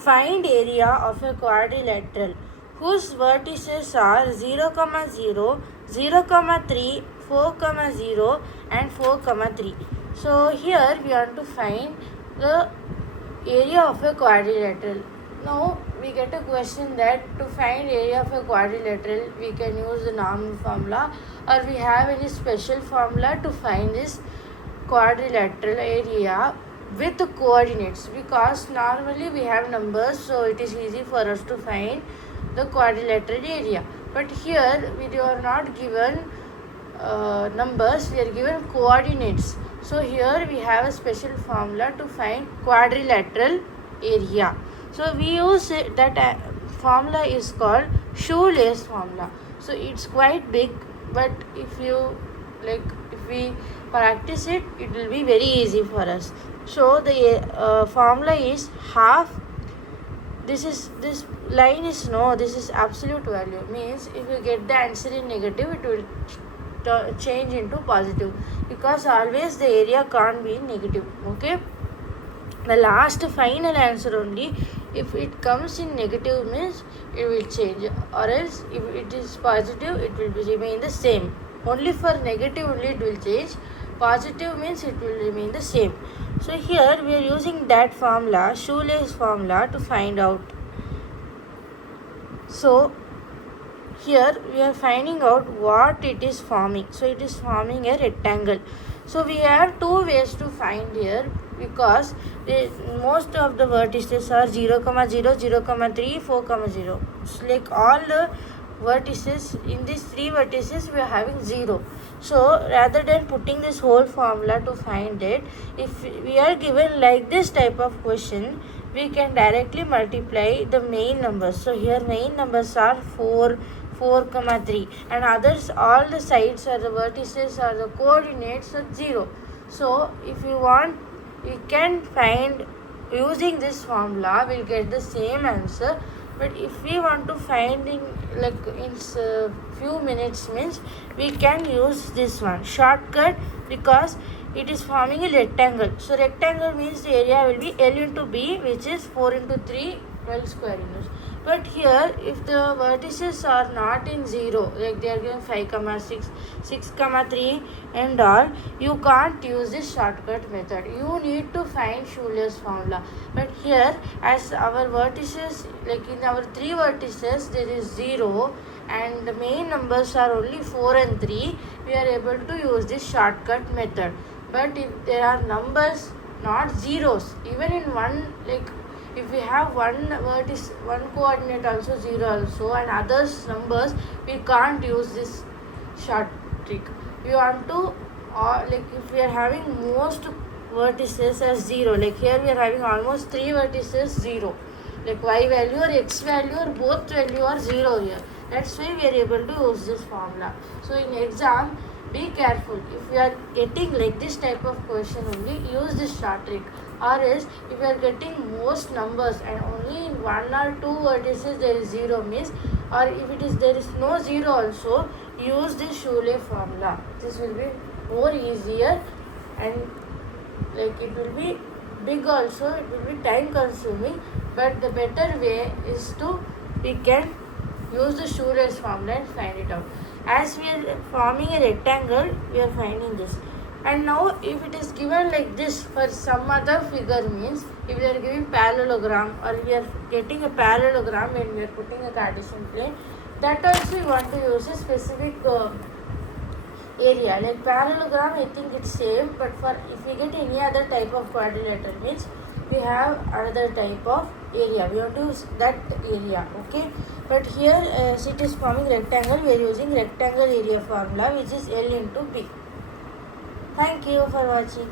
Find area of a quadrilateral whose vertices are 0, 0, 0, 3, 4, 0 and 4, 3. So here we want to find the area of a quadrilateral. Now we get a question that to find area of a quadrilateral we can use the normal formula, or we have any special formula to find this quadrilateral area with the coordinates, because normally we have numbers, so it is easy for us to find the quadrilateral area. But here we are not given numbers, we are given coordinates. So here we have a special formula to find quadrilateral area. So we use it, that formula is called Shoelace formula. So it's quite big, but if we practice it, it will be very easy for us. So the formula is half. This line is no, this is absolute value, means if you get the answer in negative, it will change into positive, because always the area can't be negative. Okay, the last final answer only, if it comes in negative means it will change, or else if it is positive it will remain the same. Only for negative only it will change, positive means it will remain the same. So here we are using that formula, Shoelace formula, to find out. So here we are finding out what it is forming. So it is forming a rectangle. So we have two ways to find here, because most of the vertices are 0, 0, 0, 3, 4, 0. So like all the vertices, in these three vertices we are having 0. So rather than putting this whole formula to find it, if we are given like this type of question, we can directly multiply the main numbers. So here main numbers are 4, 4, 3, and others, all the sides or the vertices or the coordinates are 0. So if you want, we can find using this formula, we'll get the same answer. But if we want to find in few minutes, means we can use this one shortcut, because it is forming a rectangle. So rectangle means the area will be L into B, which is 4 into 3, 12 square units. But here if the vertices are not in 0, like they are given 5, 6, 6, 3 and all, you can't use this shortcut method. You need to find Shoelace formula. But here, as our vertices, like in our 3 vertices there is 0 and the main numbers are only 4 and 3, we are able to use this shortcut method. But if there are numbers not zeros, even in one, like if we have one vertex, one coordinate also 0 also, and others numbers, we can't use this short trick. We want to like if we are having most vertices as 0, like here we are having almost 3 vertices 0, like y value or x value or both value are 0 here. That's why we are able to use this formula. So in exam, be careful. If we are getting like this type of question only, use this short trick. Or else, if you are getting most numbers and only in 1 or 2 vertices there is 0 means, or if it is there is no 0 also, use this Shoelace formula. This will be more easier, and like it will be big also, it will be time consuming, but the better way is to, we can use the Shoelace formula and find it out. As we are forming a rectangle, we are finding this. And now if it is given like this for some other figure, means if we are giving parallelogram, or we are getting a parallelogram when we are putting a Cartesian plane, that also we want to use a specific area. Like parallelogram, I think it's same, but for if we get any other type of quadrilateral, means we have another type of area, we want to use that area. Okay, but here as it is forming rectangle, we are using rectangle area formula, which is L into B. Thank you for watching.